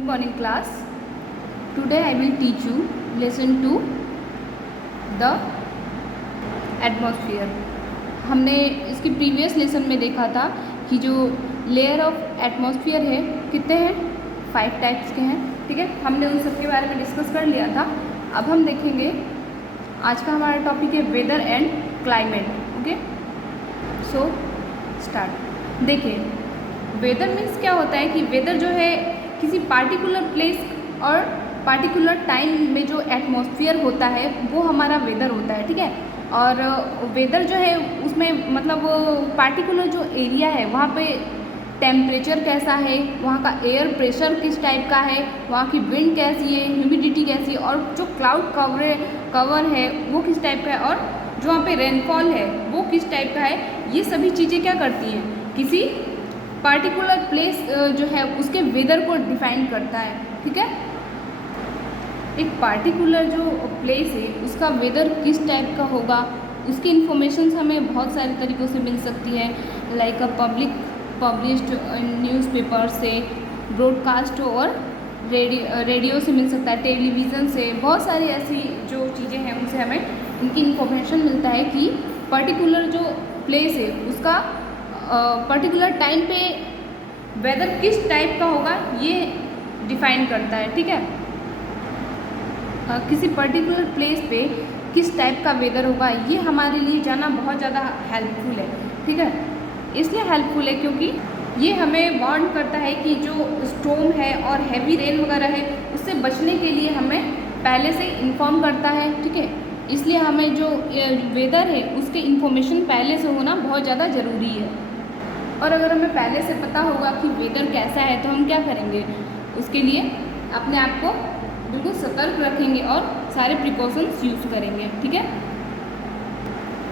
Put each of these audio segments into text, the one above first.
Good morning class. Today I will teach you lesson 2 the atmosphere. हमने इसकी previous lesson में देखा था कि जो लेयर ऑफ एटमॉस्फेयर है कितने हैं, 5 टाइप्स के हैं. ठीक है, हमने उन सब के बारे में डिस्कस कर लिया था. अब हम देखेंगे आज का हमारा टॉपिक है weather and climate. Okay, so start. देखिए, वेदर मीन्स क्या होता है कि वेदर जो है किसी पार्टिकुलर प्लेस और पार्टिकुलर टाइम में जो एटमॉस्फेयर होता है वो हमारा वेदर होता है. ठीक है, और वेदर जो है उसमें मतलब पार्टिकुलर जो एरिया है वहाँ पे टेम्परेचर कैसा है, वहाँ का एयर प्रेशर किस टाइप का है, वहाँ की विंड कैसी है, ह्यूमिडिटी कैसी है, और जो क्लाउड कवर है वो किस टाइप का है, और जो वहाँ पे रेनफॉल है वो किस टाइप का है. ये सभी चीज़ें क्या करती हैं, किसी पार्टिकुलर प्लेस जो है उसके वेदर को डिफाइन करता है. ठीक है, एक पार्टिकुलर जो प्लेस है उसका वेदर किस टाइप का होगा उसकी इन्फॉर्मेशन हमें बहुत सारे तरीक़ों से मिल सकती है. लाइक पब्लिश्ड न्यूज़पेपर से, ब्रॉडकास्ट और रेडियो से मिल सकता है, टेलीविज़न से, बहुत सारी ऐसी जो चीज़ें हैं उनसे हमें इनकी इन्फॉर्मेशन मिलता है कि पर्टिकुलर जो प्लेस है उसका पर्टिकुलर टाइम पे वेदर किस टाइप का होगा ये डिफाइन करता है. ठीक है, किसी पर्टिकुलर प्लेस पे किस टाइप का वेदर होगा ये हमारे लिए जानना बहुत ज़्यादा हेल्पफुल है. ठीक है, इसलिए हेल्पफुल है क्योंकि ये हमें वार्न करता है कि जो स्टॉर्म है और हैवी रेन वगैरह है उससे बचने के लिए हमें पहले से इन्फॉर्म करता है. ठीक है, इसलिए हमें जो वेदर है उसके इन्फॉर्मेशन पहले से होना बहुत ज़्यादा ज़रूरी है. और अगर हमें पहले से पता होगा कि वेदर कैसा है तो हम क्या करेंगे, उसके लिए अपने आप को बिल्कुल सतर्क रखेंगे और सारे प्रिकॉशंस यूज़ करेंगे. ठीक है,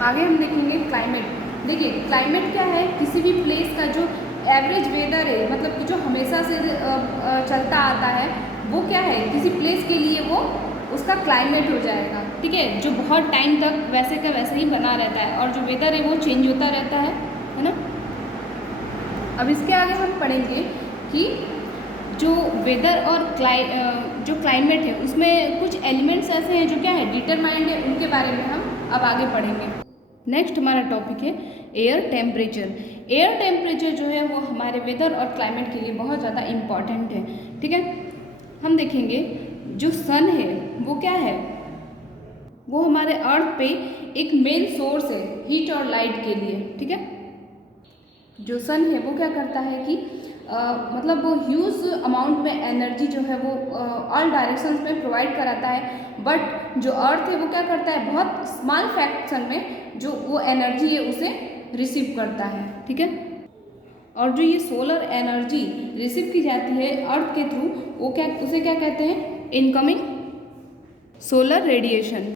आगे हम देखेंगे क्लाइमेट. देखिए, क्लाइमेट क्या है, किसी भी प्लेस का जो एवरेज वेदर है, मतलब कि जो हमेशा से चलता आता है वो क्या है, किसी प्लेस के लिए वो उसका क्लाइमेट हो जाएगा. ठीक है, जो बहुत टाइम तक वैसे का वैसे ही बना रहता है और जो वेदर है वो चेंज होता रहता है ना. अब इसके आगे हम पढ़ेंगे कि जो वेदर और जो क्लाइमेट है उसमें कुछ एलिमेंट्स ऐसे हैं जो क्या है डिटरमाइंड है, उनके बारे में हम अब आगे पढ़ेंगे. नेक्स्ट हमारा टॉपिक है एयर टेम्परेचर. एयर टेम्परेचर जो है वो हमारे वेदर और क्लाइमेट के लिए बहुत ज़्यादा इम्पॉर्टेंट है. ठीक है, हम देखेंगे जो सन है वो क्या है, वो हमारे अर्थ पे एक मेन सोर्स है हीट और लाइट के लिए. ठीक है, जो सन है वो क्या करता है कि मतलब वो ह्यूज अमाउंट में एनर्जी जो है वो ऑल डायरेक्शंस में प्रोवाइड कराता है. बट जो अर्थ है वो क्या करता है, बहुत स्मॉल फ्रैक्शन में जो वो एनर्जी है उसे रिसीव करता है. ठीक है, और जो ये सोलर एनर्जी रिसीव की जाती है अर्थ के थ्रू वो उसे क्या कहते हैं, इनकमिंग सोलर रेडिएशन.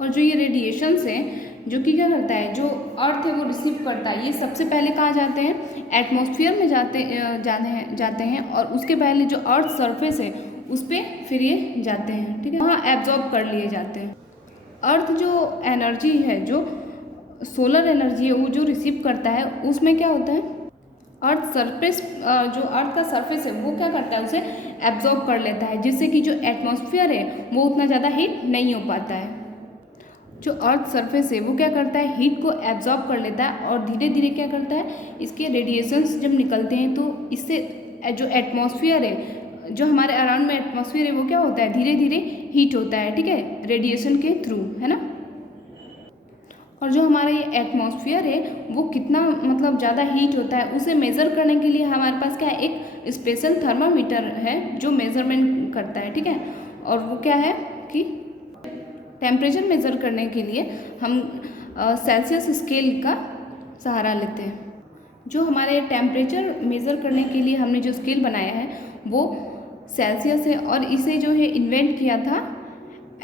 और जो ये रेडिएशंस हैं जो कि क्या करता है, जो अर्थ है वो रिसीव करता है, ये सबसे पहले कहाँ जाते हैं, एटमॉस्फेयर में जाते हैं और उसके पहले जो अर्थ सरफेस है उस पर फिर ये जाते हैं. ठीक है, वहाँ एब्जॉर्ब कर लिए जाते हैं. अर्थ जो एनर्जी है, जो सोलर एनर्जी है वो जो रिसीव करता है उसमें क्या होता है, अर्थ सरफेस जो अर्थ का सरफेस है वो क्या करता है, उसे एब्जॉर्ब कर लेता है, जिससे कि जो एटमॉस्फेयर है वो उतना ज़्यादा हीट नहीं हो पाता है. जो अर्थ सरफेस है वो क्या करता है, हीट को एब्जॉर्ब कर लेता है और धीरे धीरे क्या करता है, इसके रेडिएशंस जब निकलते हैं तो इससे जो एटमॉस्फेयर है, जो हमारे अराउंड में एटमॉस्फेयर है वो क्या होता है, धीरे धीरे हीट होता है. ठीक है, रेडिएशन के थ्रू, है ना. और जो हमारा ये एटमॉस्फेयर है वो कितना मतलब ज़्यादा हीट होता है उसे मेज़र करने के लिए हमारे पास क्या है, एक स्पेशल थर्मामीटर है जो मेज़रमेंट करता है. ठीक है, और वो क्या है कि टेम्परेचर मेज़र करने के लिए हम सेल्सियस स्केल का सहारा लेते हैं. जो हमारे टेम्परेचर मेज़र करने के लिए हमने जो स्केल बनाया है वो सेल्सियस है और इसे जो है इन्वेंट किया था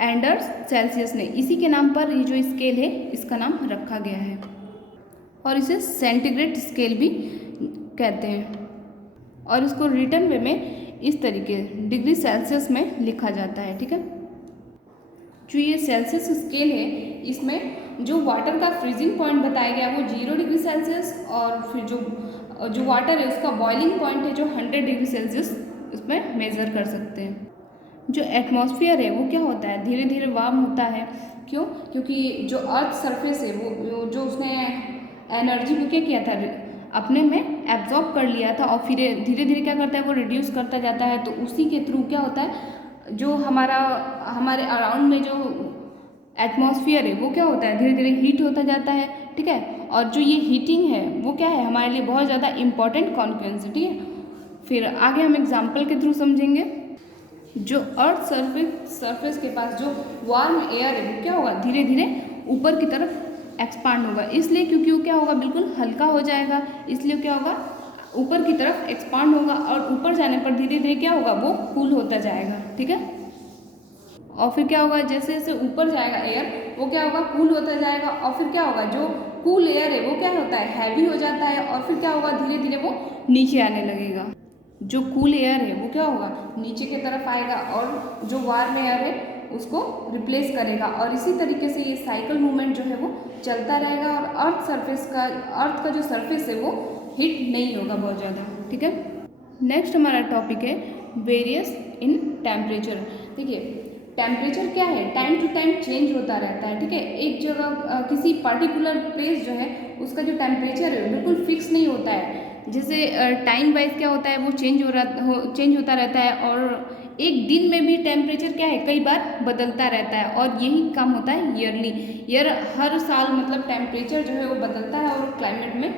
एंडर्स सेल्सियस ने. इसी के नाम पर ये जो स्केल है इसका नाम रखा गया है और इसे सेंटीग्रेड स्केल भी कहते हैं. और इसको रिटन वे में इस तरीके डिग्री सेल्सियस में लिखा जाता है. ठीक है, जो ये सेल्सियस स्केल है इसमें जो वाटर का फ्रीजिंग पॉइंट बताया गया वो 0 डिग्री सेल्सियस और फिर जो वाटर है उसका बॉइलिंग पॉइंट है जो 100 डिग्री सेल्सियस इसमें मेज़र कर सकते हैं। जो एटमॉस्फेयर है वो क्या होता है, धीरे धीरे वार्म होता है। क्यों? क्योंकि जो अर्थ सरफेस है वो जो उसने एनर्जी को क्या किया था, अपने में एब्जॉर्ब कर लिया था और फिर धीरे धीरे क्या करता है वो रिड्यूस करता जाता है। तो उसी के थ्रू क्या होता है, जो हमारे अराउंड में जो एटमॉस्फेयर है वो क्या होता है, धीरे धीरे हीट होता जाता है। ठीक है, और जो ये हीटिंग है वो क्या है, हमारे लिए बहुत ज़्यादा इंपॉर्टेंट कॉन्सिक्वेंस है। ठीक है, फिर आगे हम एग्जाम्पल के थ्रू समझेंगे। जो अर्थ सरफेस के पास जो वार्म एयर है वो क्या होगा, धीरे धीरे ऊपर की तरफ एक्सपांड होगा। इसलिए क्योंकि वो क्या होगा, बिल्कुल हल्का हो जाएगा, इसलिए क्या होगा, ऊपर की तरफ एक्सपांड होगा और ऊपर जाने पर धीरे धीरे क्या होगा, वो कूल होता जाएगा। ठीक है, और फिर क्या होगा, जैसे जैसे ऊपर जाएगा एयर वो क्या होगा, कूल होता जाएगा। और फिर क्या होगा, जो कूल एयर है वो क्या होता है, हैवी हो जाता है। और फिर क्या होगा, धीरे धीरे वो नीचे आने लगेगा। जो कूल एयर है वो क्या होगा, नीचे की तरफ आएगा और जो वार्म एयर है उसको रिप्लेस करेगा। और इसी तरीके से ये साइकिल मूवमेंट जो है वो चलता रहेगा और अर्थ का जो सरफेस है वो हीट नहीं होगा बहुत ज़्यादा। ठीक है, नेक्स्ट हमारा टॉपिक है वेरियस इन टेम्परेचर। देखिए, टेम्परेचर क्या है, टाइम टू टाइम चेंज होता रहता है। ठीक है, एक जगह किसी पर्टिकुलर प्लेस जो है उसका जो टेम्परेचर है बिल्कुल फिक्स नहीं होता है। जैसे टाइम वाइज क्या होता है वो चेंज होता रहता है। और एक दिन में भी टेम्परेचर क्या है, कई बार बदलता रहता है। और यही काम होता है ईयरली, हर साल मतलब टेम्परेचर जो है वो बदलता है और क्लाइमेट में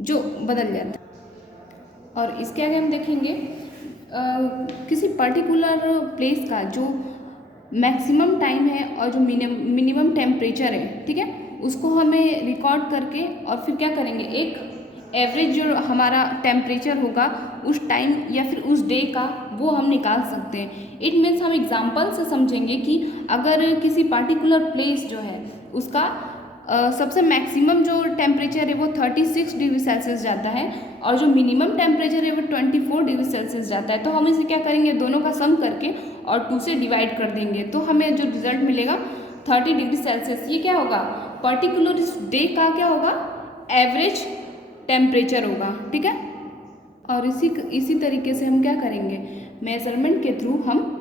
जो बदल जाता है। और इसके आगे हम देखेंगे किसी पर्टिकुलर प्लेस का जो मैक्सिमम टाइम है और जो मिनिमम टेम्परेचर है, ठीक है, उसको हमें रिकॉर्ड करके और फिर क्या करेंगे, एक एवरेज जो हमारा टेम्परेचर होगा उस टाइम या फिर उस डे का वो हम निकाल सकते हैं। इट मीन्स हम एग्जांपल से समझेंगे कि अगर किसी पर्टिकुलर प्लेस जो है उसका सबसे मैक्सिमम जो टेम्परेचर है वो 36 डिग्री सेल्सियस जाता है और जो मिनिमम टेम्परेचर है वो 24 डिग्री सेल्सियस जाता है। तो हम इसे क्या करेंगे, दोनों का सम करके और 2 से डिवाइड कर देंगे तो हमें जो रिजल्ट मिलेगा 30 डिग्री सेल्सियस। ये क्या होगा, पर्टिकुलर इस डे का क्या होगा, एवरेज टेम्परेचर होगा। ठीक है, और इसी तरीके से हम क्या करेंगे, मेजरमेंट के थ्रू हम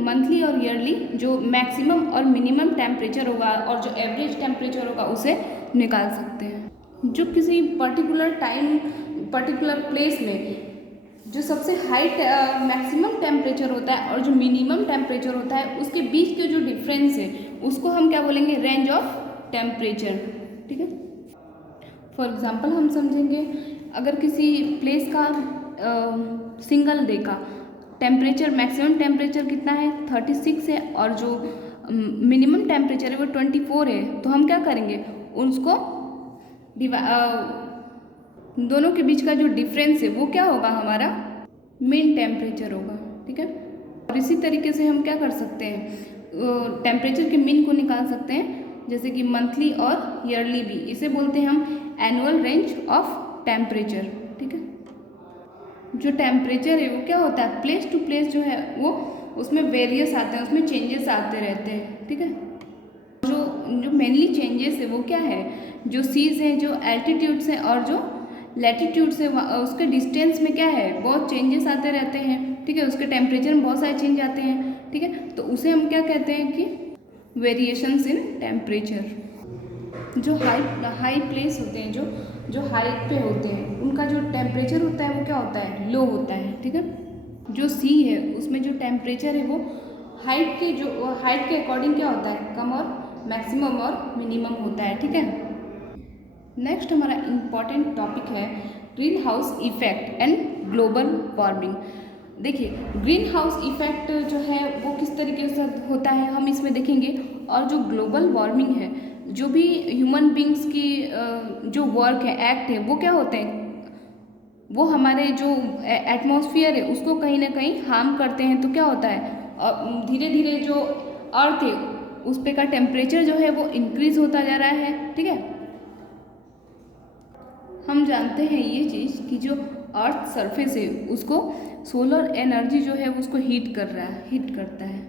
मंथली और ईयरली जो मैक्सिमम और मिनिमम टेम्परेचर होगा और जो एवरेज टेम्परेचर होगा उसे निकाल सकते हैं। जो किसी पर्टिकुलर प्लेस में जो सबसे हाई मैक्सिमम टेम्परेचर होता है और जो मिनिमम टेम्परेचर होता है उसके बीच के जो डिफरेंस है उसको हम क्या बोलेंगे, रेंज ऑफ टेम्परेचर। ठीक है, फॉर एग्जांपल हम समझेंगे, अगर किसी प्लेस का सिंगल डे का टेम्परेचर मैक्सिमम टेम्परेचर कितना है 36 है और जो मिनिमम टेम्परेचर है वो 24 है, तो हम क्या करेंगे, उसको दोनों के बीच का जो डिफरेंस है वो क्या होगा, हमारा मीन टेम्परेचर होगा। ठीक है, और इसी तरीके से हम क्या कर सकते हैं, टेम्परेचर के मीन को निकाल सकते हैं, जैसे कि मंथली और ईयरली भी, इसे बोलते हैं हम एनुअल रेंज ऑफ टेम्परेचर। ठीक है, जो टेम्परेचर है वो क्या होता है, प्लेस टू प्लेस जो है वो उसमें वेरियस आते हैं, उसमें चेंजेस आते रहते हैं। ठीक है, जो मेनली चेंजेस है वो क्या है, जो सीज हैं, जो एल्टीट्यूड्स हैं और जो लैटिट्यूड्स है उसके डिस्टेंस में क्या है, बहुत चेंजेस आते रहते हैं। ठीक है, उसके टेम्परेचर में बहुत सारे चेंज आते हैं। ठीक है, तो उसे हम क्या कहते हैं कि वेरिएशंस इन टेम्परेचर। जो हाई प्लेस होते हैं, जो हाइट पे होते हैं, उनका जो टेम्परेचर होता है वो क्या होता है, लो होता है। ठीक है, जो सी है उसमें जो टेम्परेचर है वो हाइट के अकॉर्डिंग क्या होता है, कम और मैक्सिमम और मिनिमम होता है। ठीक है, नेक्स्ट हमारा इम्पॉर्टेंट टॉपिक है green house effect and global warming. देखिए, ग्रीन हाउस इफेक्ट जो है वो किस तरीके से होता है हम इसमें देखेंगे, और जो ग्लोबल वार्मिंग है, जो भी ह्यूमन बींग्स की जो वर्क है, एक्ट है, वो क्या होते हैं, वो हमारे जो एटमॉस्फेयर है उसको कहीं ना कहीं हार्म करते हैं। तो क्या होता है, धीरे धीरे जो अर्थ है उस पे का टेम्परेचर जो है वो इंक्रीज होता जा रहा है। ठीक है, हम जानते हैं ये चीज़ कि जो अर्थ सरफेस है उसको सोलर एनर्जी जो है उसको हीट करता है।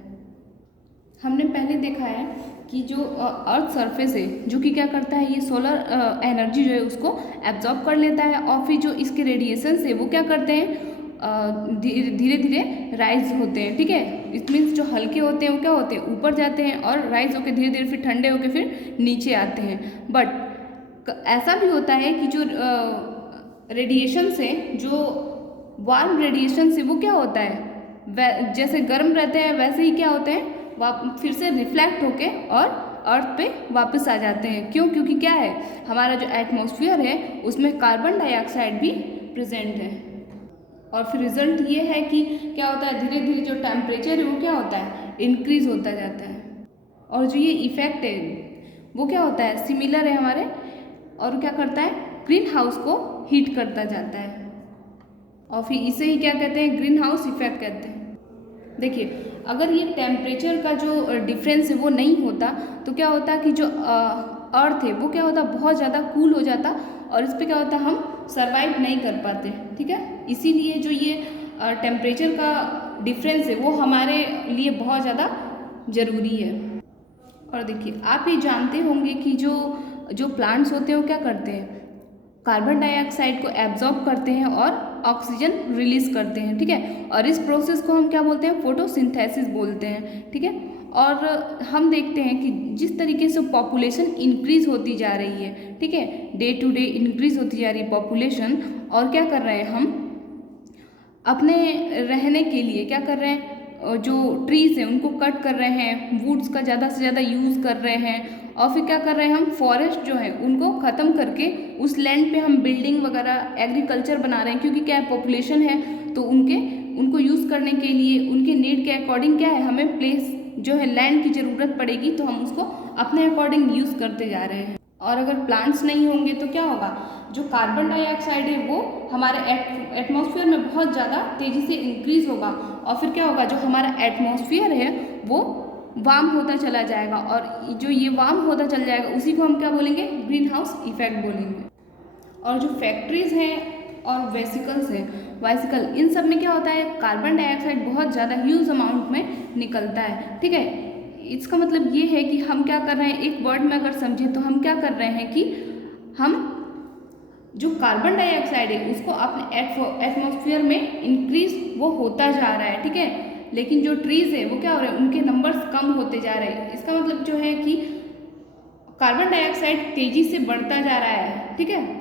हमने पहले देखा है कि जो अर्थ सरफेस है जो कि क्या करता है, ये सोलर एनर्जी जो है उसको एब्जॉर्ब कर लेता है और फिर जो इसके रेडिएशंस है वो क्या करते हैं, धीरे धीरे राइज होते हैं, ठीक है। इट मीन्स जो हल्के होते हैं वो क्या होते हैं, ऊपर जाते हैं और राइज होकर धीरे धीरे फिर ठंडे होकर फिर नीचे आते हैं। बट ऐसा भी होता है कि जो रेडिएशन से, जो वार्म रेडिएशन से वो क्या होता है, जैसे गर्म रहते हैं वैसे ही क्या होते हैं, फिर से रिफ्लेक्ट होके और अर्थ पे वापस आ जाते हैं। क्यों? क्योंकि क्या है, हमारा जो एटमॉस्फेयर है उसमें कार्बन डाइऑक्साइड भी प्रेजेंट है। और फिर रिजल्ट ये है कि क्या होता है, धीरे धीरे जो टेम्परेचर है वो क्या होता है, इंक्रीज होता जाता है। और जो ये इफेक्ट है वो क्या होता है, सिमिलर है हमारे, और क्या करता है, ग्रीन हाउस को हीट करता जाता है। और फिर इसे ही क्या कहते हैं, ग्रीन हाउस इफेक्ट कहते हैं। देखिए, अगर ये टेम्परेचर का जो डिफरेंस है वो नहीं होता तो क्या होता कि जो अर्थ है वो क्या होता, बहुत ज़्यादा कूल हो जाता और इस पर क्या होता, हम सर्वाइव नहीं कर पाते, ठीक है। इसीलिए जो ये टेम्परेचर का डिफरेंस है वो हमारे लिए बहुत ज़्यादा ज़रूरी है। और देखिए, आप ये जानते होंगे कि जो प्लांट्स होते हैं वो क्या करते हैं, कार्बन डाइऑक्साइड को एब्जॉर्ब करते हैं और ऑक्सीजन रिलीज करते हैं, ठीक है। और इस प्रोसेस को हम क्या बोलते हैं, फोटोसिंथेसिस बोलते हैं, ठीक है। और हम देखते हैं कि जिस तरीके से पॉपुलेशन इंक्रीज होती जा रही है, ठीक है, डे टू डे इंक्रीज होती जा रही है पॉपुलेशन, और क्या कर रहे हैं हम अपने रहने के लिए क्या कर रहे हैं, जो ट्रीज़ हैं उनको कट कर रहे हैं, वुड्स का ज़्यादा से ज़्यादा यूज़ कर रहे हैं, और फिर क्या कर रहे हैं, हम फॉरेस्ट जो है उनको ख़त्म करके उस लैंड पे हम बिल्डिंग वगैरह एग्रीकल्चर बना रहे हैं। क्योंकि क्या है, पॉपुलेशन है तो उनको यूज़ करने के लिए उनके नीड के अकॉर्डिंग क्या है, हमें प्लेस जो है लैंड की ज़रूरत पड़ेगी, तो हम उसको अपने अकॉर्डिंग यूज़ करते जा रहे हैं। और अगर प्लांट्स नहीं होंगे तो क्या होगा, जो कार्बन डाइऑक्साइड है वो हमारे एटमॉस्फेयर में बहुत ज़्यादा तेज़ी से इंक्रीज होगा, और फिर क्या होगा, जो हमारा एटमॉस्फेयर है वो वार्म होता चला जाएगा, और जो ये वार्म होता चल जाएगा उसी को हम क्या बोलेंगे, ग्रीन हाउस इफेक्ट बोलेंगे। और जो फैक्ट्रीज हैं और वाइसिकल इन सब में क्या होता है, कार्बन डाइऑक्साइड बहुत ज़्यादा ह्यूज अमाउंट में निकलता है, ठीक है। इसका मतलब ये है कि हम क्या कर रहे हैं, एक वर्ड में अगर समझें तो हम क्या कर रहे हैं कि हम जो कार्बन डाइऑक्साइड है उसको अपने एटमॉस्फेयर में इंक्रीज वो होता जा रहा है, ठीक है। लेकिन जो ट्रीज है वो क्या हो रहे हैं, उनके नंबर्स कम होते जा रहे हैं। इसका मतलब जो है कि कार्बन डाइऑक्साइड तेजी से बढ़ता जा रहा है, ठीक है।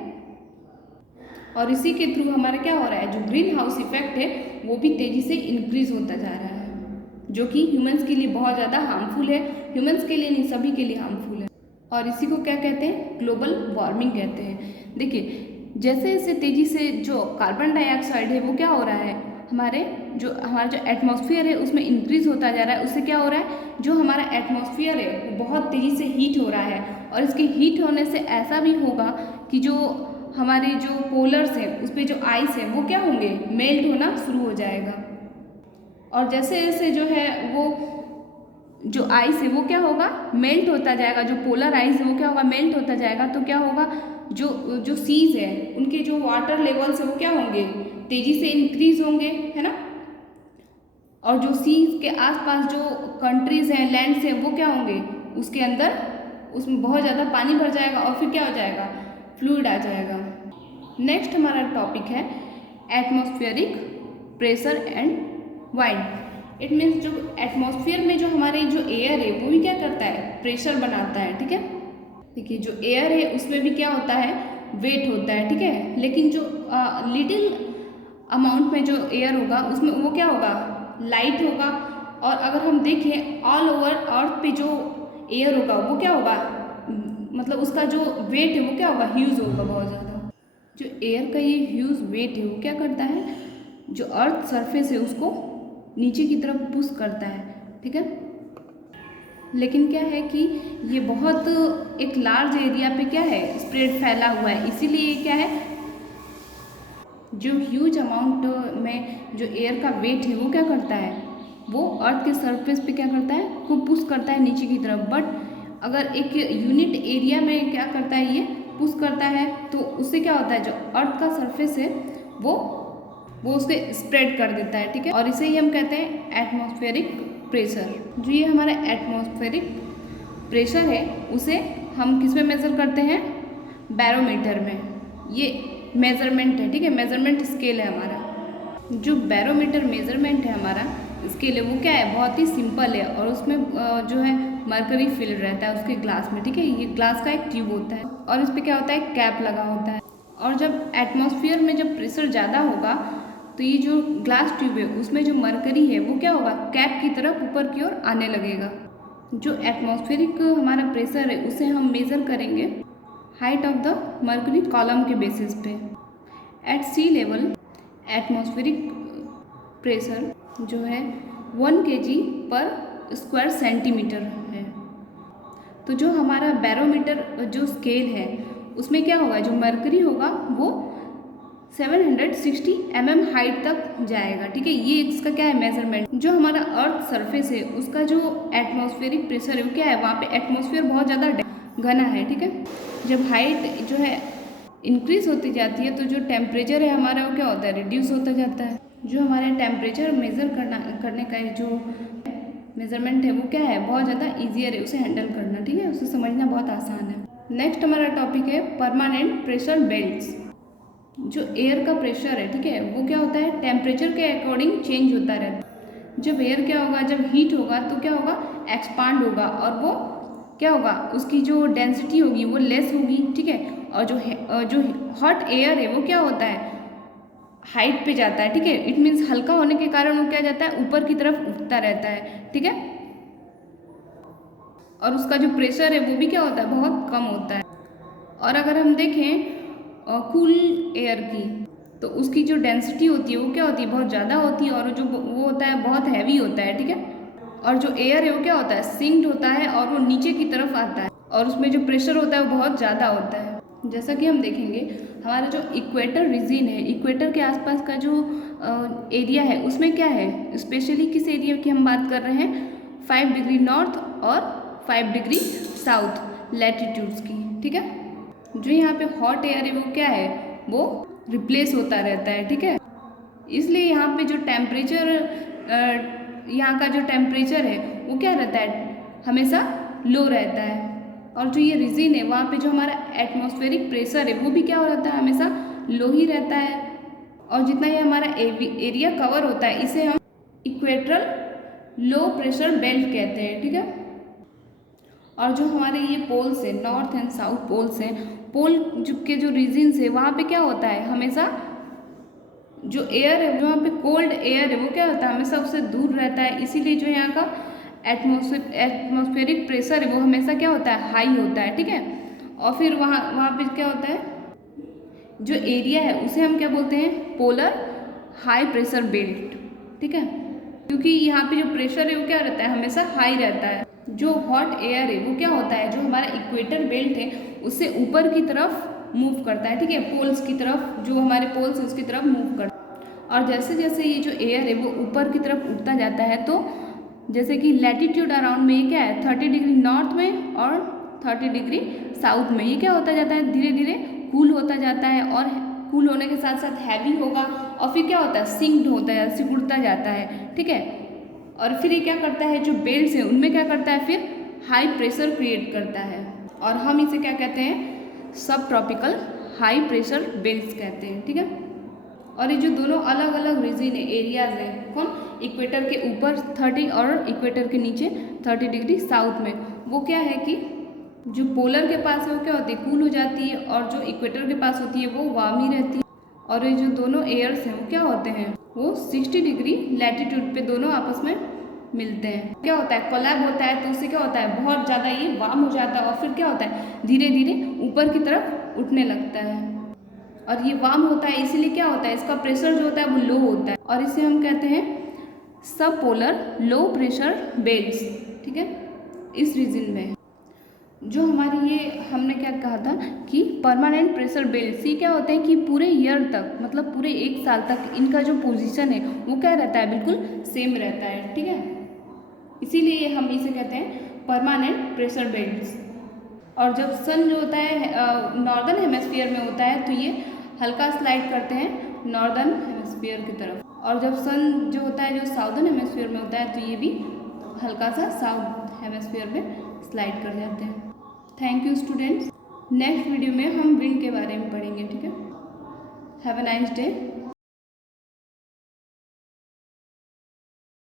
और इसी के थ्रू हमारा क्या हो रहा है, जो ग्रीन हाउस इफेक्ट है वो भी तेजी से इंक्रीज होता जा रहा है, जो कि ह्यूमंस के लिए बहुत ज़्यादा हार्मफुल है। ह्यूमंस के लिए नहीं, सभी के लिए हार्मफुल है। और इसी को क्या कहते हैं, ग्लोबल वार्मिंग कहते हैं। देखिए, जैसे जैसे तेज़ी से जो कार्बन डाइऑक्साइड है वो क्या हो रहा है, हमारा जो एटमॉस्फेयर है उसमें इंक्रीज होता जा रहा है। उससे क्या हो रहा है, जो हमारा एटमॉस्फेयर है वो बहुत तेज़ी से हीट हो रहा है, और इसके हीट होने से ऐसा भी होगा कि जो हमारे जो पोलर्स हैं उस पर जो आइस है वो क्या होंगे, मेल्ट होना शुरू हो जाएगा। और जैसे जैसे जो है वो जो आइस है वो क्या होगा, मेल्ट होता जाएगा, जो पोलर आइस है वो क्या होगा, मेल्ट होता जाएगा। तो क्या होगा, जो सीज है उनके जो वाटर लेवल्स है वो क्या होंगे, तेज़ी से इंक्रीज होंगे, है ना। और जो सीज के आसपास जो कंट्रीज हैं, लैंड्स हैं, वो क्या होंगे, उसके अंदर उसमें बहुत ज़्यादा पानी भर जाएगा, और फिर क्या हो जाएगा, फ्लूइड आ जाएगा। नेक्स्ट हमारा टॉपिक है atmospheric pressure and wind. It means जो एटमॉस्फेयर में जो हमारे जो एयर है वो भी क्या करता है, प्रेशर बनाता है, ठीक है। देखिए, जो एयर है उसमें भी क्या होता है, वेट होता है, ठीक है। लेकिन जो लिटिल अमाउंट में जो एयर होगा उसमें वो क्या होगा, लाइट होगा। और अगर हम देखें ऑल ओवर अर्थ पे जो एयर होगा वो क्या होगा, मतलब उसका जो वेट है वो क्या होगा, ह्यूज होगा बहुत ज़्यादा। जो एयर का ये ह्यूज वेट है वो क्या करता है, जो अर्थ सरफेस है उसको नीचे की तरफ पुश करता है, ठीक है। लेकिन क्या है कि ये बहुत एक लार्ज एरिया पे क्या है, स्प्रेड फैला हुआ है। इसीलिए क्या है, जो ह्यूज अमाउंट में जो एयर का वेट है वो क्या करता है, वो अर्थ के सरफेस पे क्या करता है, को पुश करता है नीचे की तरफ। बट अगर एक यूनिट एरिया में क्या करता है, ये पुश करता है, तो उससे क्या होता है, जो अर्थ का सरफेस है वो उसे स्प्रेड कर देता है, ठीक है। और इसे ही हम कहते हैं एटमॉस्फेरिक प्रेशर। जो ये हमारा एटमॉस्फेरिक प्रेशर है उसे हम किस में मेज़र करते हैं, बैरोमीटर में। ये मेज़रमेंट है, ठीक है, मेज़रमेंट स्केल है हमारा। जो बैरोमीटर मेजरमेंट है हमारा, इसके लिए वो क्या है, बहुत ही सिंपल है और उसमें जो है मरकरी फिल रहता है उसके ग्लास में, ठीक है। ये ग्लास का एक ट्यूब होता है और इस पर क्या होता है, कैप लगा होता है। और जब एटमॉस्फेयर में जब प्रेशर ज़्यादा होगा तो ये जो ग्लास ट्यूब है उसमें जो मरकरी है वो क्या होगा, कैप की तरफ ऊपर की ओर आने लगेगा। जो एटमॉस्फेरिक हमारा प्रेशर है उसे हम मेज़र करेंगे height of the mercury column के बेसिस पे। एट सी लेवल एटमॉस्फेरिक प्रेशर जो है 1 kg पर स्क्वायर सेंटीमीटर है। तो जो हमारा बैरोमीटर जो स्केल है उसमें क्या होगा, जो मरकरी होगा वो 760 mm हाइट तक जाएगा, ठीक है। ये इसका क्या है, मेजरमेंट। जो हमारा अर्थ सरफेस है उसका जो एटमॉस्फेरिक प्रेशर है वो क्या है, वहाँ पे एटमॉस्फेयर बहुत ज़्यादा घना है, ठीक है। जब हाइट जो है इंक्रीज होती जाती है तो जो टेम्परेचर है हमारा वो क्या होता है, रिड्यूस होता जाता है। जो हमारे टेम्परेचर मेज़र करने का जो मेज़रमेंट है वो क्या है, बहुत ज़्यादा ईजियर है उसे हैंडल करना, ठीक है। उसे समझना बहुत आसान है। नेक्स्ट हमारा टॉपिक है परमानेंट प्रेशर बेल्ट्स। जो एयर का प्रेशर है, ठीक है, वो क्या होता है, टेम्परेचर के अकॉर्डिंग चेंज होता रहता है। जब एयर क्या होगा, जब हीट होगा तो क्या होगा, एक्सपांड होगा और वो क्या होगा, उसकी जो डेंसिटी होगी वो लेस होगी, ठीक है। और जो हॉट एयर है वो क्या होता है, हाइट पे जाता है, ठीक है। इट मीन्स हल्का होने के कारण वो क्या जाता है, ऊपर की तरफ उठता रहता है, ठीक है। और उसका जो प्रेशर है वो भी क्या होता है, बहुत कम होता है। और अगर हम देखें कूल एयर की तो उसकी जो डेंसिटी होती है वो क्या होती है, बहुत ज़्यादा होती है और जो वो होता है बहुत हैवी होता है, ठीक है। और जो एयर है वो क्या होता है, सिंक्ड होता है और वो नीचे की तरफ आता है और उसमें जो प्रेशर होता है वो बहुत ज़्यादा होता है। जैसा कि हम देखेंगे हमारा जो इक्वेटर रीजन है, इक्वेटर के आसपास का जो एरिया है उसमें क्या है, स्पेशली किस एरिया की हम बात कर रहे हैं, 5 डिग्री नॉर्थ और 5 डिग्री साउथ लैटिट्यूड्स की, ठीक है। जो यहाँ पे हॉट एयर है वो क्या है, वो रिप्लेस होता रहता है, ठीक है। इसलिए यहाँ पे जो टेम्परेचर यहाँ का जो टेम्परेचर है वो क्या रहता है, हमेशा लो रहता है। और जो ये रीजन है वहाँ पे जो हमारा एटमॉस्फेरिक प्रेशर है वो भी क्या हो रहता है, हमेशा लो ही रहता है। और जितना ये हमारा एरिया कवर होता है इसे हम इक्वेटरल लो प्रेशर बेल्ट कहते हैं, ठीक है। और जो हमारे ये पोल्स है, नॉर्थ एंड साउथ पोल्स हैं, पोल के जो रीजन्स है वहाँ पे क्या होता है, हमेशा जो एयर है, जो वहाँ पे कोल्ड एयर है वो क्या होता है, हमेशा उससे दूर रहता है। इसीलिए जो यहाँ का एटमॉस्फेरिक प्रेशर है वो हमेशा क्या होता है, हाई होता है, ठीक है। और फिर वहाँ पे क्या होता है, जो एरिया है उसे हम क्या बोलते हैं, पोलर हाई प्रेशर बेल्ट, ठीक है। क्योंकि यहाँ पे जो प्रेशर है वो क्या रहता है, हमेशा हाई रहता है। जो हॉट एयर है वो क्या होता है, जो हमारा इक्वेटर बेल्ट है उससे ऊपर की तरफ मूव करता है, ठीक है, पोल्स की तरफ, जो हमारे पोल्स है उसकी तरफ मूव करता है। और जैसे जैसे ये जो एयर है वो ऊपर की तरफ उठता जाता है तो जैसे कि लैटिट्यूड अराउंड में ये क्या है, 30 डिग्री नॉर्थ में और 30 डिग्री साउथ में ये क्या होता जाता है, धीरे धीरे कूल होता जाता है। और कूल होने के साथ साथ हैवी होगा और फिर क्या होता है, सिंक्ड होता है, सिकुड़ता जाता है, ठीक है। और फिर ये क्या करता है, जो बेल्ट्स हैं उनमें क्या करता है, फिर हाई प्रेशर क्रिएट करता है और हम इसे क्या कहते हैं, सब ट्रॉपिकल हाई प्रेशर बेल्ट्स कहते हैं, ठीक है। और ये जो दोनों अलग अलग रीजन है, एरियाज हैं, कौन, इक्वेटर के ऊपर 30 और इक्वेटर के नीचे 30 डिग्री साउथ में, वो क्या है कि जो पोलर के पास है वो क्या होती है, कूल हो जाती है और जो इक्वेटर के पास होती है वो वार्म ही रहती है। और ये जो दोनों एयर्स हैं वो क्या होते हैं, वो 60 डिग्री लैटिट्यूड पे दोनों आपस में मिलते हैं। क्या होता है, कोलैब होता है तो उससे क्या होता है, बहुत ज़्यादा ये वार्म हो जाता है और फिर क्या होता है, धीरे धीरे ऊपर की तरफ उठने लगता है। और ये वार्म होता है इसीलिए क्या होता है, इसका प्रेशर जो होता है वो लो होता है और इसे हम कहते हैं सब पोलर लो प्रेशर बेल्ट्स, ठीक है। इस रीजन में जो हमारी ये हमने क्या कहा था कि परमानेंट प्रेशर बेल्ट्स, ये क्या होते हैं कि पूरे ईयर तक, मतलब पूरे 1 साल तक इनका जो पोजीशन है वो क्या रहता है, बिल्कुल सेम रहता है, ठीक है। इसीलिए हम इसे कहते हैं परमानेंट प्रेशर बेल्ट्स। और जब सन जो होता है नॉर्दर्न हेमिस्फीयर में होता है तो ये हल्का स्लाइड करते हैं नॉर्दर्न हेमिस्फीयर की तरफ, और जब सन जो होता है जो साउदर्न हेमिस्फीयर में होता है तो ये भी हल्का सा साउथ हेमिस्फीयर में स्लाइड कर जाते हैं। Thank you students. Next video में हम विंड के बारे में पढ़ेंगे, ठीक है। Have a nice day.